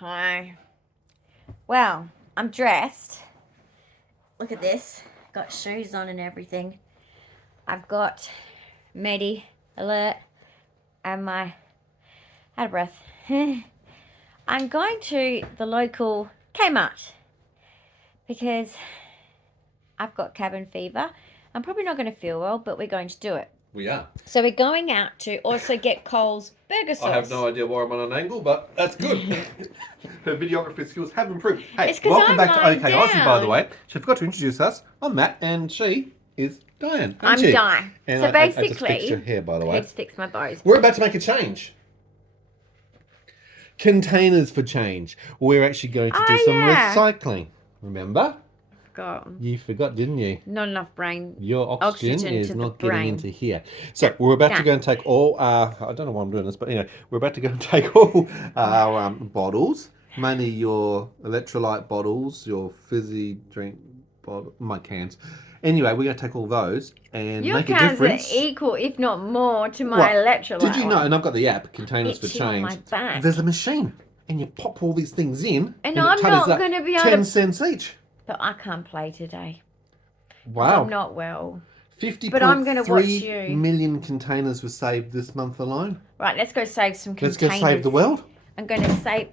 Hi. Well, I'm dressed. Look at this. Got shoes on and everything. I've got Medi alert and my out of breath. I'm going to the local Kmart because I've got cabin fever. I'm probably not going to feel well, but we're going to do it. We are. So we're going out to also get Cole's burger sauce. I have no idea why I'm on an angle, but that's good. Her videography skills have improved. Hey, It's 'cause welcome I'm back to lying OK Aussie, by the down. way. She forgot to introduce us. I'm Matt, and she is Dyan. I'm she? Dyan. And So I just basically, fixed your hair, by the I way. just fixed my bows. We're about to make a change. Containers for change. We're actually going to do some recycling. Remember? God. You forgot, didn't you? Not enough brain. Your oxygen is to not the brain. getting into here. So we're about to go and take all our, I don't know why I'm doing this, but anyway, we're about to go and take all our bottles, mainly your electrolyte bottles, your fizzy drink bottle, my cans. Anyway, we're going to take all those and Your make a cans difference. are equal, if not more, to my electrolyte. Did you know, one. and I've got the app, Containers for Itchy on Change. my back. There's a machine and you pop all these things in And it I'm tallies not up going to be 10 able to... cents each. But I can't play today. Wow. I'm not well. 50.3 you. million containers were saved this month alone. Right, let's go save some Let's containers. go save the world. I'm going to save...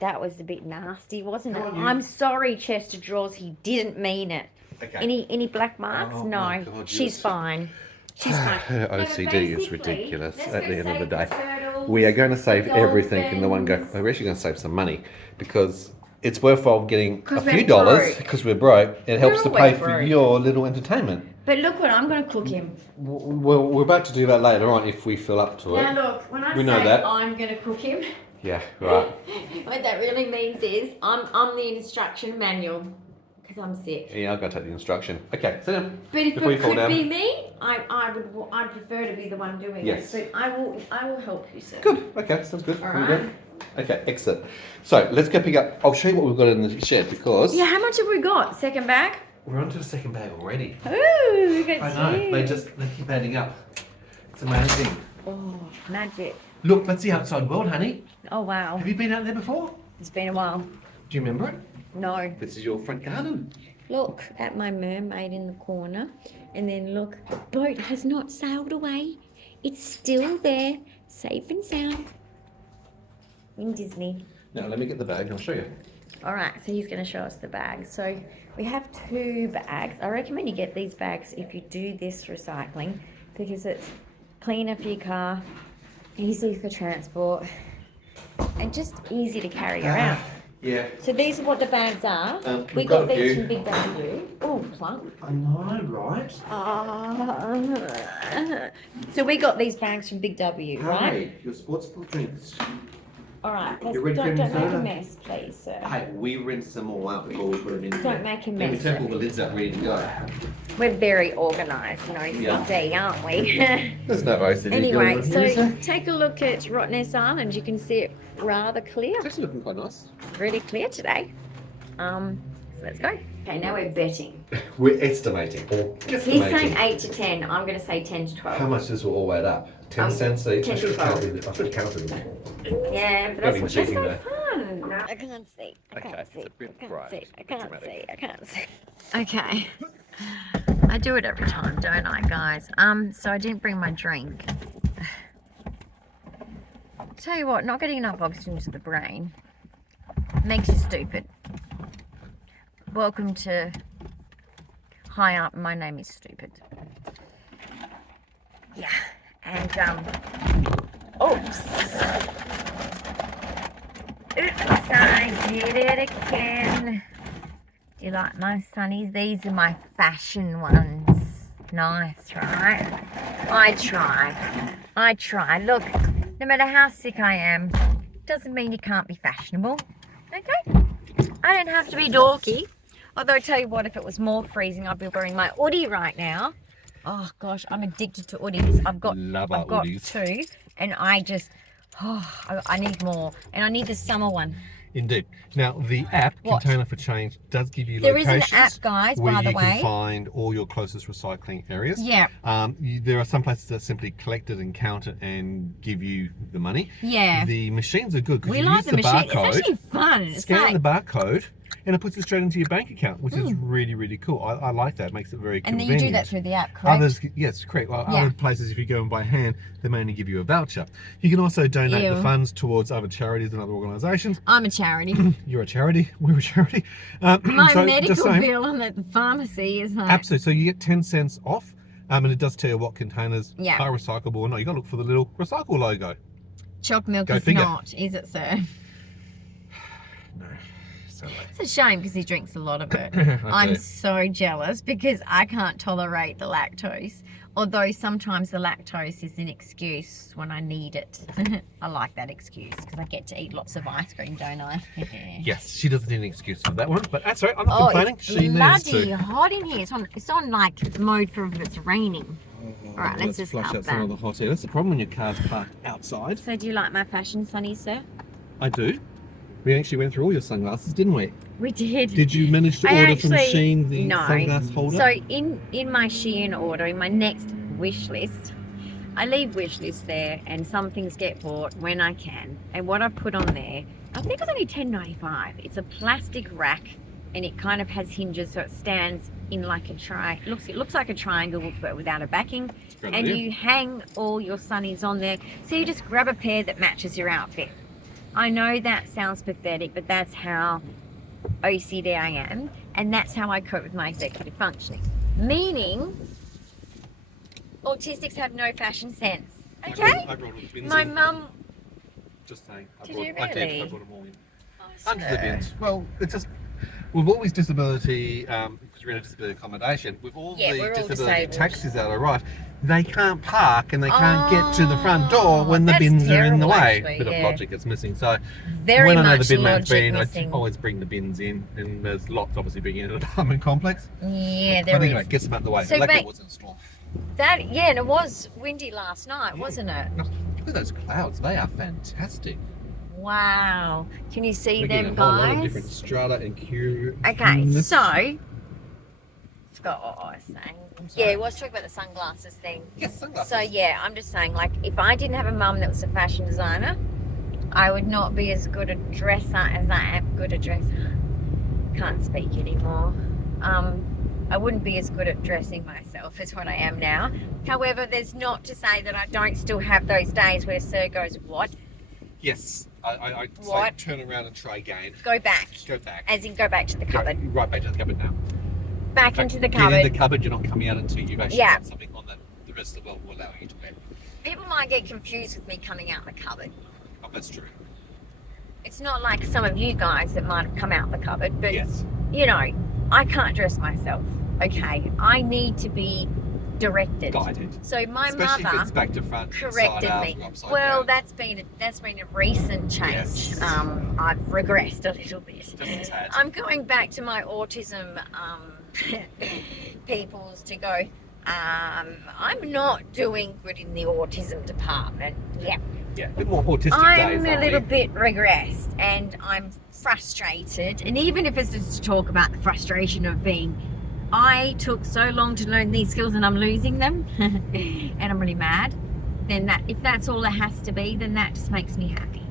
That was a bit nasty, wasn't it? I'm sorry, Chester Drawers. He didn't mean it. Okay. Any black marks? Oh, no, my God, she's fine. She's fine. Her No, OCD is basically, ridiculous let's at go the end of the save day. turtles, We are going to save everything in the one go. dolphins. We're actually going to save some money because it's worthwhile getting a 'Cause few we're dollars broke. because we're broke. It helps to always pay for broke. your little entertainment. But look what I'm going to cook him. Well, we're about to do that later on if we feel up to it. Now look, when I We say know that. I'm going to cook him, Yeah, right. what that really means is I'm the instruction manual because I'm sick. Yeah, I've got to take the instruction. Okay, sit down. But if Before you it fall could down. be me, I'd prefer to be the one doing Yes. it. But I will help you, sir. Good. Okay, sounds good. All Can we right. go? Okay, excellent. So let's go pick up. I'll show you what we've got in the shed because Yeah, how much have we got? Second bag? we're onto the second bag already. Ooh, look at I know. you. They keep adding up. It's amazing. Oh, magic. Look, that's the outside world, honey. Oh, wow. Have you been out there before? It's been a while. Do you remember it? No. This is your front garden. Look at my mermaid in the corner. And then look, the boat has not sailed away. It's still there, safe and sound. In Disney. Now let me get the bag and I'll show you. All right, so he's going to show us the bags. So we have 2 bags. I recommend you get these bags if you do this recycling because it's cleaner for your car, easy for transport, and just easy to carry around. Yeah. So these are what the bags are. We've We got got a these few. from Big W. Oh, plunk. I know, right? So we got these bags from Big W, right? Hey, your sports drinks. All right, let's, You ready for don't make soda? a mess, please, sir. Hey, we rinse them all out before we put them in. Don't make a Then we mess. take all the lids out ready to go. We're very organised and Yeah. OCD, aren't we? There's no OCD. Anyway, going on here, so take a look at Rottnest Island. You can see it rather clear. It's actually looking quite nice. Really clear today. So let's go. Okay, now we're betting. We're estimating or He's saying guesstimating 8 to 10. I'm going to say 10 to 12. how much this will all add up. 10 cents each. 10 I to should have 12. counted it. I should have counted them. Yeah, but Don't be that's cheating no there. fun. I can't see. I Okay, can't it's see. a bit I can't bright. see. I It's can't dramatic. see. I can't see. Okay. I do it every time, don't I, guys? So I didn't bring my drink. Tell you what, not getting enough oxygen to the brain makes you stupid. Welcome to Hi Up. My name is Stupid. Yeah, and oops, I did it again. Do you like my sunnies? These are my fashion ones. Nice, right? I try. Look, no matter how sick I am, doesn't mean you can't be fashionable. Okay? I don't have to be dorky. Although I tell you what, if it was more freezing, I'd be wearing my hoodie right now. Oh gosh, I'm addicted to hoodies. I've got hoodies. 2, and I just, I need more, and I need the summer one. Indeed. Now, the app, What? Container for Change, does give you There is locations an app, guys, where by the you way. can find all your closest recycling areas. Yeah. There are some places that simply collect it and count it and give you the money. Yeah. The machines are good because We you like use the the machine. barcode, It's actually fun. It's scan like, the barcode, and it puts it straight into your bank account, which is really, really cool. I like that. It makes it very and then convenient. you do that through the app, correct? Others, yes, correct. Well, Yeah. other places, if you go and by hand, they may only give you a voucher. You can also donate the Ew. funds towards other charities and other organisations. I'm a charity. You're a charity. We're a charity. My so medical just saying, bill at the pharmacy is like... absolutely. So you get 10 cents off, and it does tell you what containers Yeah. are recyclable or not. You got to look for the little recycle logo. Choc milk Go is figure. not, is it, sir? No. So It's a shame because he drinks a lot of it. I I'm do. so jealous because I can't tolerate the lactose. Although sometimes the lactose is an excuse when I need it. I like that excuse because I get to eat lots of ice cream, don't I? Yes, she doesn't need an excuse for that one, but that's all right. I'm not complaining. It's She needs bloody to. hot in here. It's on like mode for if it's raining. All right, let's just flush up out some of that. the hot air. That's the problem when your car's parked outside. So do you like my fashion, Sonny, sir? I do. We actually went through all your sunglasses, didn't we? We did. Did you manage to I order actually- from Shein the no. sunglass holder? So in my Shein order, in my next wish list, I leave wish lists there and some things get bought when I can. And what I've put on there, I think it's only $10.95. It's a plastic rack and it kind of has hinges so it stands in like a it looks like a triangle but without a backing. Great And idea. you hang all your sunnies on there. So you just grab a pair that matches your outfit. I know that sounds pathetic, but that's how OCD I am, and that's how I cope with my executive functioning. Meaning, autistics have no fashion sense. Okay? I brought all the bins My in. mum. Just saying. Did you I did. really? I brought them all in. Oh, Under the bins. Well, it's just with all these disability, because we're in a disability accommodation, with all Yeah, the we're all disability disabled. taxis that arrive, they can't park and they can't get to the front door when the that's bins are in the terrible, way. actually, Bit of yeah. logic is missing. So Very when I know much the bin man's logic been, I missing. always bring the bins in, and there's lots obviously being in an apartment complex. Yeah, But there anyway, is. gets them out the way. So, Luckily mate, it was in a storm. And it was windy last night, wasn't it? Look at those clouds. They are fantastic. Wow. Can you see We're them, getting a whole lot of different guys? strata and Okay, so I forgot what I was saying. sorry. Yeah, let's talk about the sunglasses thing. Yes, sunglasses. So yeah, I'm just saying, like, if I didn't have a mum that was a fashion designer, I would not be as good a dresser as I am good a dresser. Can't speak anymore. I wouldn't be as good at dressing myself as what I am now. However, there's not to say that I don't still have those days where Sir goes, what? Yes. I say What? turn around and try again. Go back. Go back. As in go back to the cupboard. Right back to the cupboard now. Back into the Get in cupboard. the cupboard, you're not coming out until you've actually Yeah. got something on that the rest of the world will allow you to wear. People might get confused with me coming out the cupboard. Oh, that's true. It's not like some of you guys that might have come out the cupboard, but Yes. you know, I can't dress myself. Okay, I need to be directed. Guided. So my Especially if mother it's back to front, corrected inside me. out, or upside Well, down. that's been a recent change. Yes. I've regressed a little bit. Just a tad. I'm going back to my autism peoples to go. I'm not doing good in the autism department. Yeah. Yeah, a bit more autistic I'm days, a aren't little we? bit regressed and I'm frustrated. And even if it's just to talk about the frustration of being, I took so long to learn these skills and I'm losing them and I'm really mad, then that if that's all it has to be, then that just makes me happy.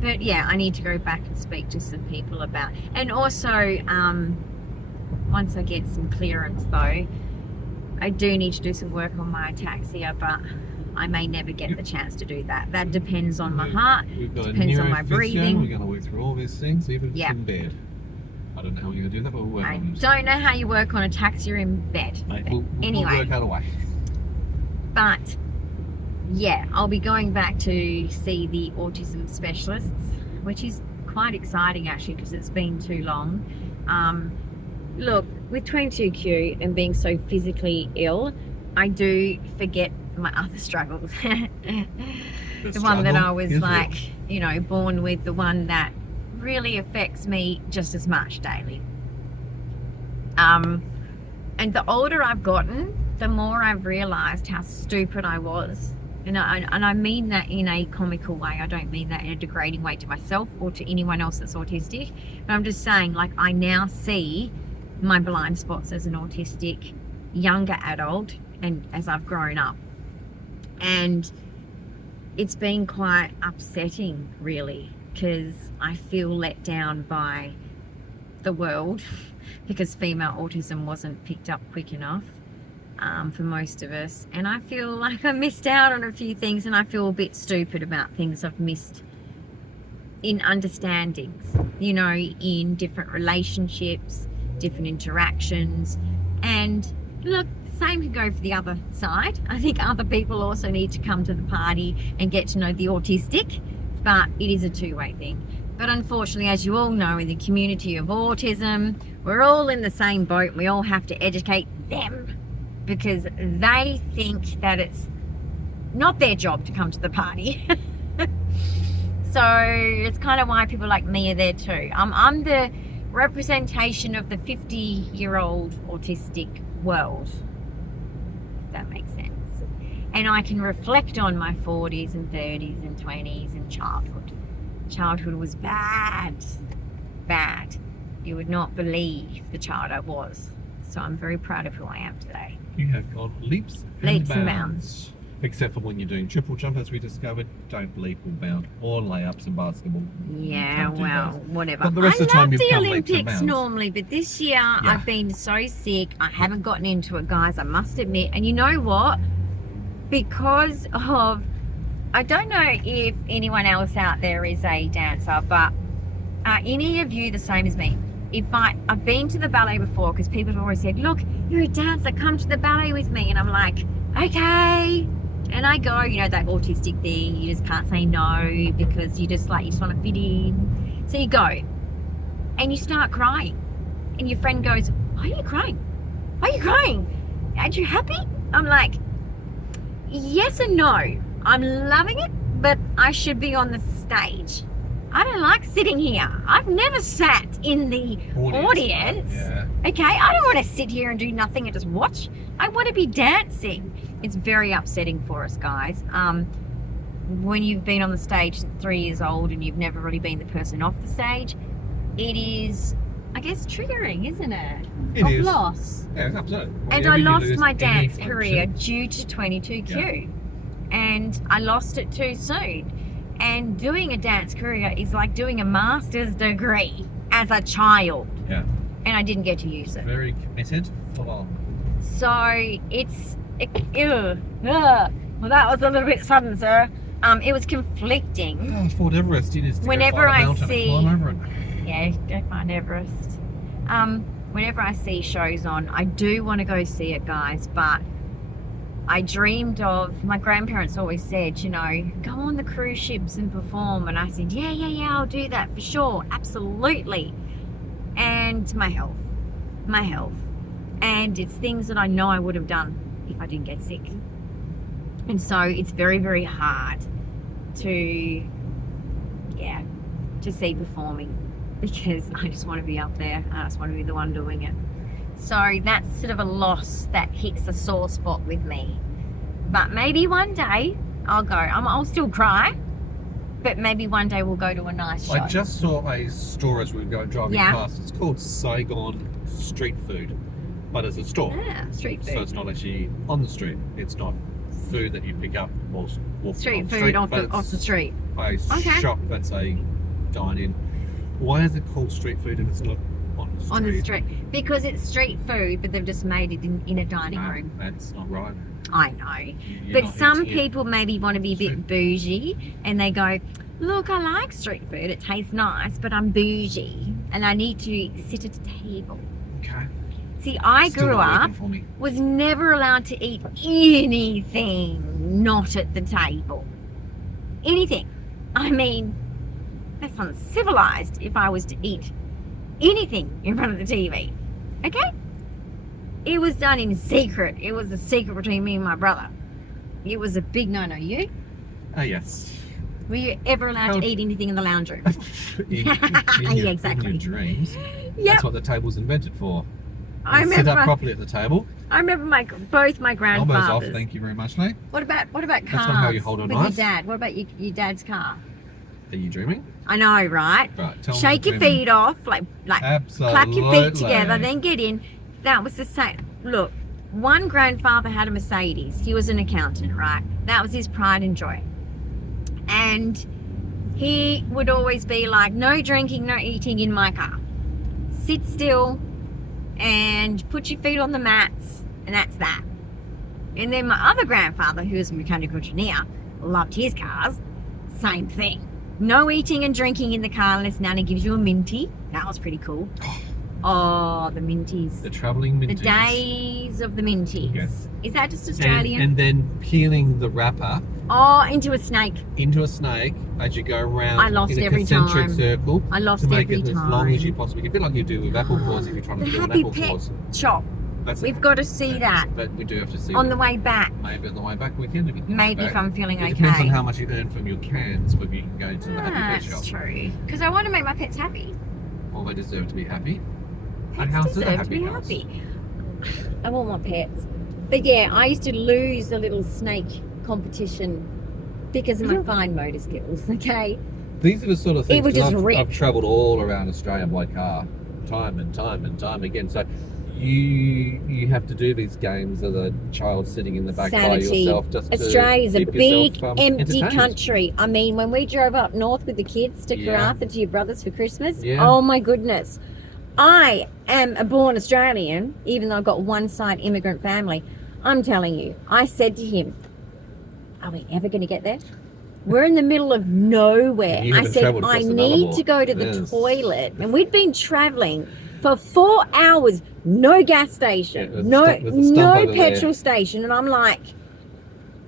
But yeah, I need to go back and speak to some people about, and also once I get some clearance though, I do need to do some work on my ataxia, but I may never get the chance to do that. That depends on my heart, We've got depends a on my neurophysio. breathing. We're going to work through all these things, even if Yeah. it's in bed. I don't know how we're going to do that, but we'll work I on it. don't know how you work on ataxia in bed. Mate, but we'll anyway, work out a way. but yeah, I'll be going back to see the autism specialists, which is quite exciting actually because it's been too long. Look, with 22Q and being so physically ill, I do forget my other struggles. The one that I was like, you know, born with, the one that really affects me just as much daily. And the older I've gotten, the more I've realized how stupid I was And I mean that in a comical way. I don't mean that in a degrading way to myself or to anyone else that's autistic. But I'm just saying, like, I now see my blind spots as an autistic younger adult and as I've grown up. And it's been quite upsetting, really, because I feel let down by the world because female autism wasn't picked up quick enough. For most of us, and I feel like I missed out on a few things, and I feel a bit stupid about things I've missed in understandings, you know, in different relationships, different interactions. And look, the same can go for the other side. I think other people also need to come to the party and get to know the autistic, but it is a two-way thing. But unfortunately, as you all know, in the community of autism, we're all in the same boat, and we all have to educate them, because they think that it's not their job to come to the party. So it's kind of why people like me are there too. I'm the representation of the 50-year-old autistic world, if that makes sense. And I can reflect on my 40s and 30s and 20s and childhood. Childhood was bad. You would not believe the child I was. So I'm very proud of who I am today. You have gone leaps and bounds. Except for when you're doing triple jump, as we discovered, don't leap or bound, or layups in basketball. Yeah, well, whatever. But the rest of the time, you've done leaps and Olympics bounds. normally, but this year I've been so sick. I haven't gotten into it, guys, I must admit. And you know what? Because of, I don't know if anyone else out there is a dancer, but are any of you the same as me? I've been to the ballet before, because people have always said, look, you're a dancer, come to the ballet with me. And I'm like, okay. And I go, you know, that autistic thing, you just can't say no, because you just want to fit in. So you go and you start crying, and your friend goes, why are you crying? Why are you crying? Aren't you happy? I'm like, yes and no. I'm loving it, but I should be on the stage. I don't like sitting here. I've never sat in the audience. Yeah. Okay, I don't want to sit here and do nothing and just watch. I want to be dancing. It's very upsetting for us, guys. When you've been on the stage since 3 years old and you've never really been the person off the stage, it is, I guess, triggering, isn't it? It is. Loss. Yeah, absolutely. And I lost my dance career due to 22q. Yeah. And I lost it too soon. And doing a dance career is like doing a master's degree as a child. Yeah. And I didn't get to use it. Very committed, full on. So well, that was a little bit sudden, sir. It was conflicting. Oh, Fort Everest, you just Whenever I see, climb over it. yeah, go find Everest. Whenever I see shows on, I do want to go see it, guys, but I dreamed of, my grandparents always said, you know, go on the cruise ships and perform. And I said, yeah, I'll do that for sure. Absolutely. And my health. And it's things that I know I would have done if I didn't get sick. And so it's very, very hard to see performing, because I just want to be up there. I just want to be the one doing it. So that's sort of a loss that hits a sore spot with me. But maybe one day I'll go. I'll still cry, but maybe one day we'll go to a nice show. I just saw a store as we were going driving past. It's called Saigon Street Food, but it's a store. Yeah, street food. So it's not actually on the street. It's not food that you pick up or Street food off the street. A shop that's a dine-in. Why is it called street food if it's not on the street? On the street. Because it's street food, but they've just made it in a dining room. That's not right. I know. You're But not some eating people maybe want to be a bit bougie, and they go, look, I like street food. It tastes nice, but I'm bougie and I need to sit at a table. Okay. See, I Still grew not up, working for me. was never allowed to eat anything not at the table. Anything. I mean, that's uncivilized if I was to eat anything in front of the TV. Okay? It was done in secret. It was a secret between me and my brother. It was a big no-no. You? Oh, yes. Were you ever allowed to eat anything in the lounge room? in your, Exactly. in your dreams. Yep. That's what the table's invented for. I Sit remember. up properly at the table. I remember both my Elbows grandfathers. off. Thank you very much, Lee. What about cars? That's not how you hold a with knife. your dad. What about your dad's car? Are you dreaming? I know, right? Right. Tell Shake me your dreaming. feet off, like Absolutely. clap your feet together, then get in. That was the same. Look, one grandfather had a Mercedes. He was an accountant, right? That was his pride and joy. And he would always be like, no drinking, no eating in my car. Sit still and put your feet on the mats, and that's that. And then my other grandfather, who was a mechanical engineer, loved his cars. Same thing. No eating and drinking in the car unless Nana gives you a minty. That was pretty cool. Oh, the minties. The travelling minties. The days of the minties. Yes. Is that just Australian? And then peeling the wrapper Oh, into a snake. into a snake as you go around I lost in a every concentric time. circle I lost to make every it as time. long as you possibly can. A bit like you do with apple cores if you're trying to The do an happy apple pet cores. shop. That's We've got to see that But we do have to see on that. the way back. Maybe on the way back we can. Maybe if I'm feeling It okay. depends on how much you earn from your cans, whether you can go to the happy pet shop. That's true. Because I want to make my pets happy. Well, they deserve to be happy. Pets how's the deserve to be house? happy. I want my pets. But yeah, I used to lose the little snake competition because of my fine motor skills, okay? These are the sort of things would just that rip. I've travelled all around Australia by car, time and time again. So you have to do these games as a child sitting in the back by Sanity. yourself. Just Australia's to a keep big, yourself, empty entertained. country. I mean, when we drove up north with the kids to Yeah. Karratha to your brothers for Christmas, Yeah. oh my goodness. I am a born Australian, even though I've got one side immigrant family. I'm telling you, I said to him, are we ever going to get there? We're in the middle of nowhere. You I haven't said, travelled I across the need Nullarbor. to go to the Yes. toilet. And we'd been travelling for 4 hours, no gas station, Yeah, there's a no, stump- there's a stump no over there. petrol station. And I'm like,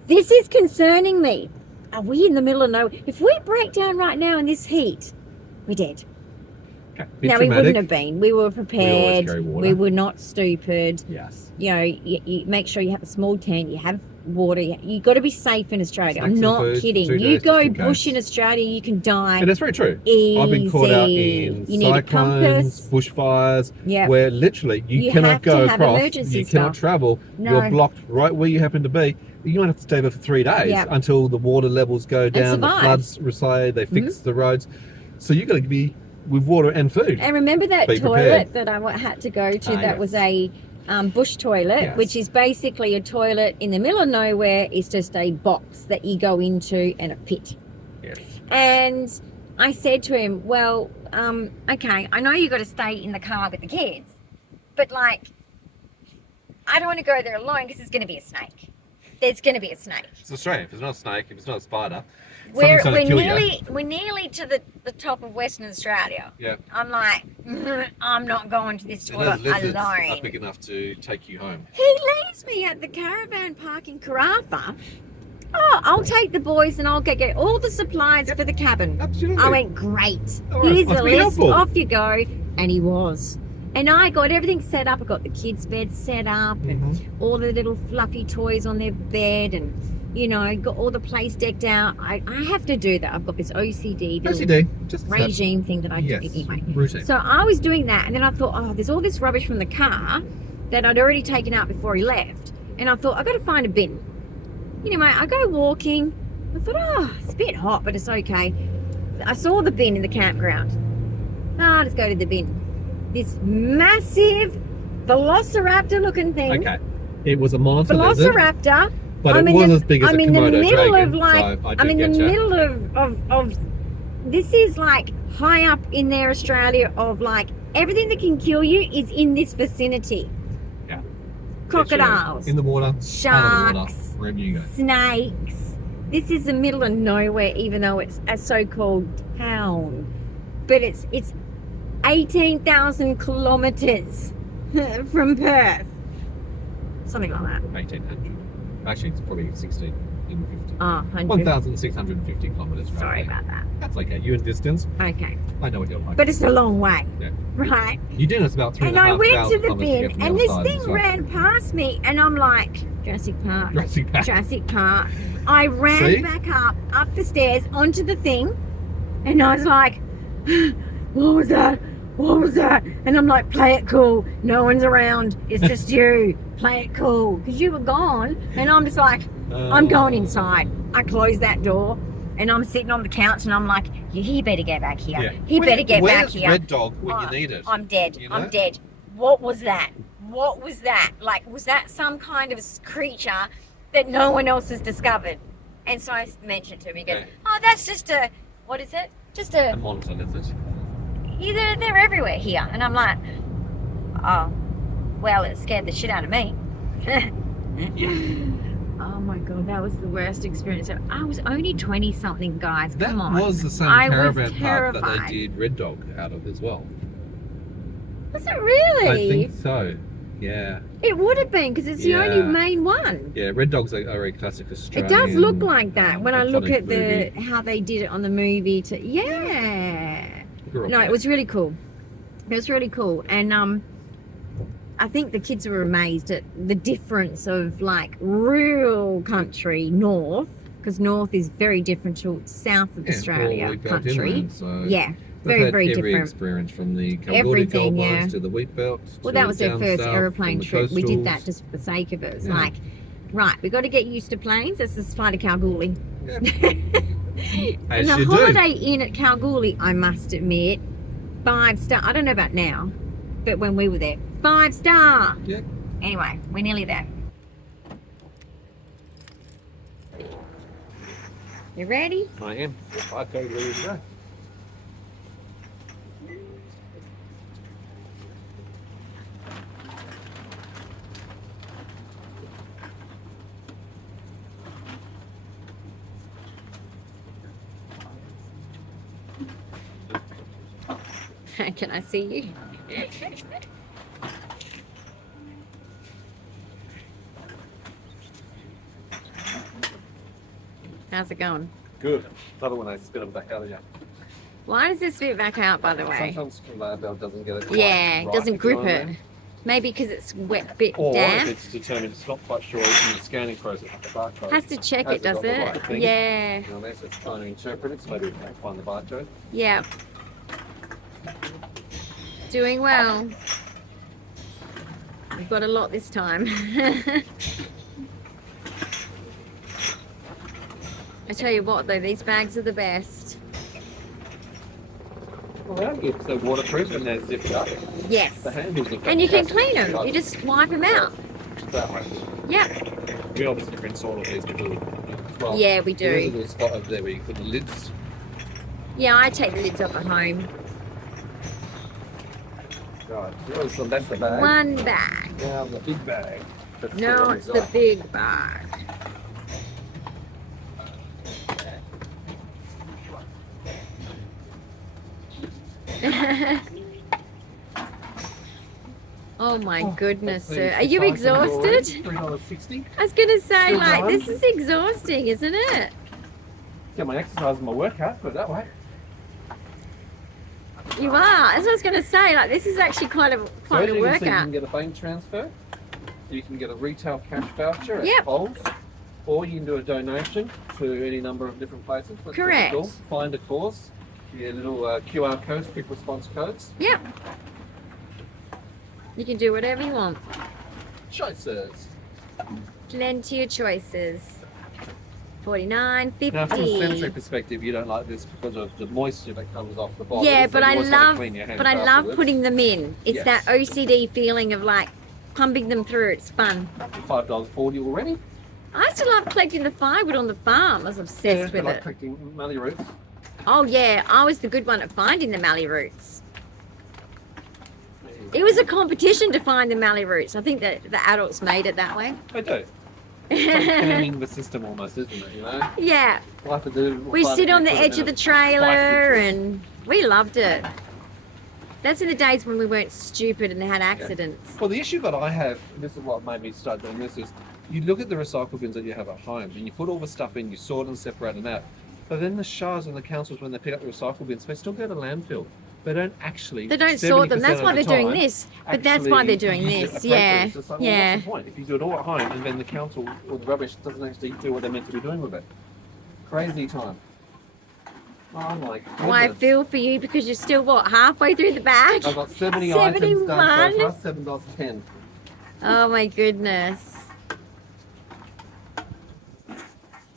this is concerning me. Are we in the middle of nowhere? If we break down right now in this heat, we're dead. Okay. Bit Now, we traumatic. wouldn't have been. We were prepared. carry water. We were not stupid. Yes. You know, you make sure you have a small tent, you have water. You got to be safe in Australia. Snacks I'm and not food, kidding. 2 You days go just in bush case. in Australia, you can die. And that's very true. Easy. I've been caught out in You need a compass. cyclones, bushfires, Yeah. where literally you You cannot have to go have across, emergency you cannot stuff. travel, No. you're blocked right where you happen to be. You might have to stay there for 3 days Yeah. until the water levels go down, the survive. floods recede, they fix the roads. So you've got to be with water and food. And remember that Be toilet prepared. that I had to go to? Ah, that yes. was a bush toilet, Yes. which is basically a toilet in the middle of nowhere. It's just a box that you go into and a pit. Yes. And I said to him, well, okay, I know you got to stay in the car with the kids, but like, I don't want to go there alone because there's going to be a snake. There's going to be a snake. It's Australia. If it's not a snake, if it's not a spider, We're, something's going to we're kill nearly you. we're nearly to the top of Western Australia. Yeah. I'm like, I'm not going to this And toilet those lizards are alone. big enough to take you home. He leaves me at the caravan park in Karratha. Oh, I'll take the boys and I'll get all the supplies for the cabin. Absolutely. I went, great. All right, Here's let's the be list. helpful. Off you go. And he was. And I got everything set up. I got the kids' bed set up and all the little fluffy toys on their bed and, you know, got all the place decked out. I have to do that. I've got this OCD little OCD. Just regime thing that I Yes. do anyway. Routine. So I was doing that, and then I thought, oh, there's all this rubbish from the car that I'd already taken out before he left. And I thought, I've got to find a bin. Anyway, I go walking. I thought, oh, it's a bit hot, but it's okay. I saw the bin in the campground. Ah, let's go to the bin. This massive velociraptor looking thing. Okay. It was a monster lizard, Velociraptor. but I'm it in was the- as big as I'm a in the Komodo middle dragon. of like, So I do I'm in the get ya. middle of this is like high up in there, Australia, of like everything that can kill you is in this vicinity. Yeah. Crocodiles, In the water, out of the sharks, water, wherever you go. snakes. This is the middle of nowhere, even though it's a so-called town. But it's 18,000 kilometers from Perth. Something like that. 1800. Actually, it's probably 1650. Oh, 100. 1,650 kilometres. Sorry roughly. about that. That's okay. You in distance. Okay. I know what you're like. But it's a long way. Yeah. Right. You did us about 3,500 And I went to the kilometres bin get from and the this other side thing as well. ran past me and I'm like, Jurassic Park. Jurassic Park. Jurassic Park. I ran See? back up the stairs onto the thing and I was like, what was that? what was that? And I'm like, play it cool. No one's around. It's just you. Play it cool. Because you were gone. And I'm just like, I'm going inside. I close that door. And I'm sitting on the couch and I'm like, he better get back here. Yeah. He better get back Where's here. Red Dog when you need it? I'm dead. You know? I'm dead. What was that? What was that? Like, was that some kind of creature that no one else has discovered? And so I mentioned to him, he goes, oh, that's just a, what is it? Just A monitor, is it? Yeah, they're everywhere here. And I'm like, oh, well, it scared the shit out of me. Oh my God, that was the worst experience. I was only 20 something, guys. Come on. That was the same I was caravan park that terrified. they did Red Dog out of as well. Was it really? I think so. Yeah. It would have been because it's the only main one. Yeah, Red Dog's a very classic Australian. It does look like that when I look iconic at the movie. how they did it on the movie. Yeah. Grew up No, there. it was really cool. It was really cool, and I think the kids were amazed at the difference of like real country north, because north is very different to south of Australia all we've got country. inland, so Yeah, they've very had very every different. experience from the Kalgoorlie Everything, coal mines yeah. to the wheat belt. Well, to that was their down first south, aeroplane from the trip. We did that coastals. just for the sake of it. It's Yeah. like, right, we got to get used to planes. Let's just fly to Kalgoorlie. Yeah. And As the you do. Holiday Inn at Kalgoorlie, I must admit, 5-star. I don't know about now, but when we were there, 5-star. Yeah. Anyway, we're nearly there. You ready? I am. Okay, ready to go. Can I see you? How's it going? Good. Love it when they spit them back out of you. Why does this spit back out, by the way? Sometimes the conveyor belt doesn't get it quite Yeah, it right, doesn't you grip know what I it. mean? Maybe because it's wet, bit Or damp. if it's determined it's not quite sure in the scanning process of the barcode. Has to check Has it, does got the it? right thing. Yeah, You know, so it's trying to interpret it, so maybe we can find the barcode. yeah. Doing well. We've got a lot this time. I tell you what though, these bags are the best. Well, if they're waterproof and they're zipped up, Yes. the handles are And you can fantastic. clean them. You just wipe them out. That way. Yep. We obviously rinse all of these because well, Yeah, we there is a do. little spot over there where you put the lids. Yeah, I take the lids off at home. Right, so that's the bag. One bag. Now the big bag. That's No, on it's the side. big bag. Oh my goodness, That's sir. the Are you size exhausted? $3.60. I was going to say, Still like, going? this is exhausting, isn't it? Get my exercise and my workout, put it that way. You are. That's what I was going to say. Like, this is actually quite a So as you can see, you workout. can get a bank transfer, you can get a retail cash voucher at Yep. Coles, or you can do a donation to any number of different places. That's pretty Correct. cool. Find a cause, your little QR codes, quick response codes. Yep. You can do whatever you want. Choices. Plenty of choices. 49, 50. Now, from a sensory perspective, you don't like this because of the moisture that comes off the bottle. Yeah, so but you I always wanna love, clean your hands but I love afterwards. putting them in. It's Yes. that OCD feeling of like pumping them through. It's fun. $5.40 already. I used to love collecting the firewood on the farm. I was obsessed with like it. collecting mallee roots. Oh yeah, I was the good one at finding the mallee roots. It was a competition to find the mallee roots. I think that the adults made it that way. I do. It's like canning the system almost, isn't it? You know, Yeah, we'll have to do. we find sit a on the bit edge of the a trailer bicycle. and we loved it. That's in the days when we weren't stupid and had accidents. Well, the issue that I have, this is what made me start doing this, is you look at the recycle bins that you have at home and you put all the stuff in, you sort and separate them out. But then the shars and the councils, when they pick up the recycle bins, they still go to landfill. They don't actually. They don't sort them. 70% That's why of they're the doing time, this. But that's why they're doing actually use it this. appropriately. Yeah, It's just like, well, yeah. what's the point? If you do it all at home and then the council or the rubbish doesn't actually do what they're meant to be doing with it. Crazy time. Oh my goodness. Well, I feel for you because you're still, what, halfway through the bag? I've got 70 items done so far, $7.10. Oh my goodness.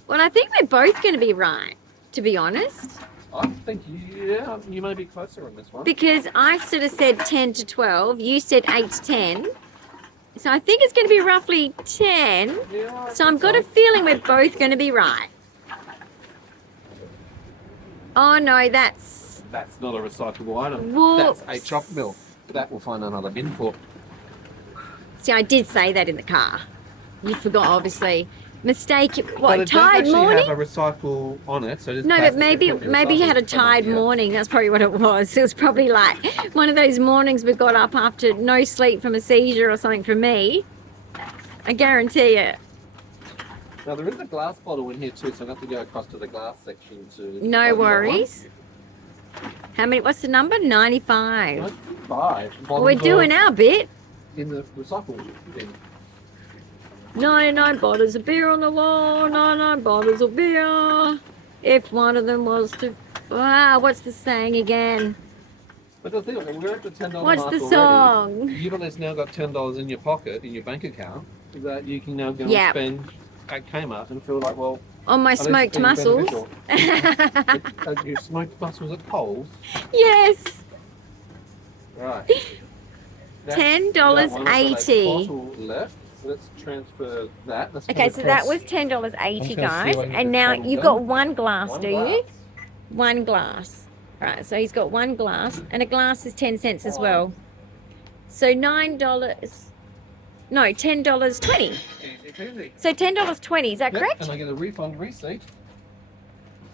Well, I think we're both going to be right, to be honest. I think you may be closer on this one. Because I sort of said 10 to 12, you said 8 to 10. So I think it's going to be roughly 10. Yeah, So I've got a feeling we're both going to be right. Oh no, that's not a recyclable item. Whoops. That's a chocolate milk. That will find another bin for. See, I did say that in the car. You forgot, obviously. Mistake. But What? it Tired does morning? have a recycle on it, so No, but maybe you had a tired morning. That's probably what it was. It was probably like one of those mornings we got up after no sleep from a seizure or something for me. I guarantee it. Now there is a glass bottle in here too, so I have to go across to the glass section to. No worries. How many? What's the number? 95. 95. Well, we're doing our bit. In the recycle bin. 99 bottles of beer on the wall, 99 bottles of beer. If one of them was to... Wow, what's the saying again? But the thing is, we're at the $10 What's mark the already. song? You've at least now got $10 in your pocket, in your bank account, that you can now go Yep. and spend at Kmart and feel like, well... On my at least smoked it's been muscles. beneficial. Your smoked muscles at Coles? Yes. Right. $10.80. Bottle left. So let's transfer that. Let's Okay, come so that across. was $10.80, I'm gonna see guys. if I can And get now this you've bottle got one glass, One do glass. you? One glass. Right, so he's got one glass. And a glass is 10 cents as well. So $9... No, $10.20. Easy peasy. So $10.20, is that Yep, correct? and I get a refund receipt.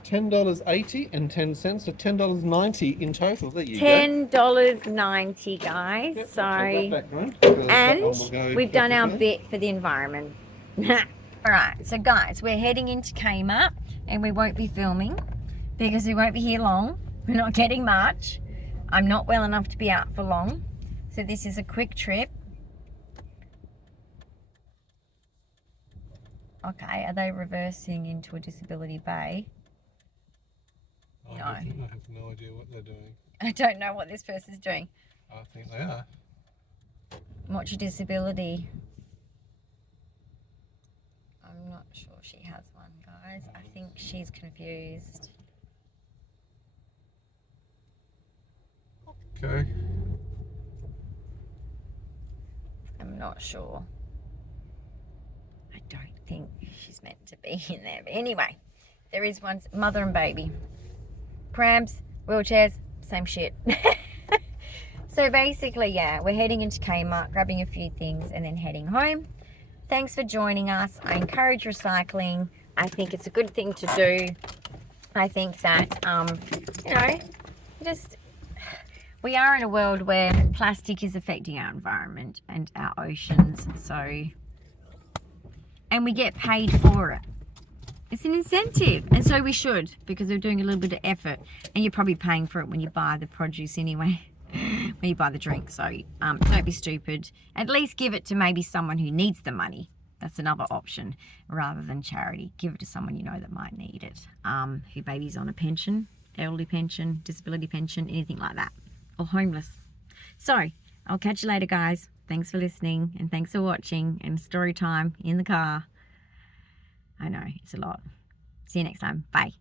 $10.80 and 10 cents, so $10.90 in total. There you go. $10.90, guys. Yep, So, I'll take that back, right? Because that one will go and we've done our back bit for the environment. All right, so guys, we're heading into Kmart and we won't be filming because we won't be here long. We're not getting much. I'm not well enough to be out for long. So this is a quick trip. Okay, are they reversing into a disability bay? No. I have no idea what they're doing. I don't know what this person's doing. I think they are. What's your disability? I'm not sure she has one, guys. I think she's confused. Okay. I'm not sure. I don't think she's meant to be in there. But anyway, there is one, mother and baby. Prams, wheelchairs, same shit. So basically, yeah, we're heading into Kmart, grabbing a few things and then heading home. Thanks for joining us. I encourage recycling. I think it's a good thing to do. I think that, you know, we are in a world where plastic is affecting our environment and our oceans. So, and we get paid for it. It's an incentive, and so we should, because we're doing a little bit of effort, and you're probably paying for it when you buy the produce anyway, when you buy the drink. So don't be stupid. At least give it to maybe someone who needs the money. That's another option, rather than charity. Give it to someone you know that might need it, who maybe is on a pension, elderly pension, disability pension, anything like that, or homeless. So I'll catch you later, guys. Thanks for listening, and thanks for watching, and story time in the car. I know, it's a lot. See you next time. Bye.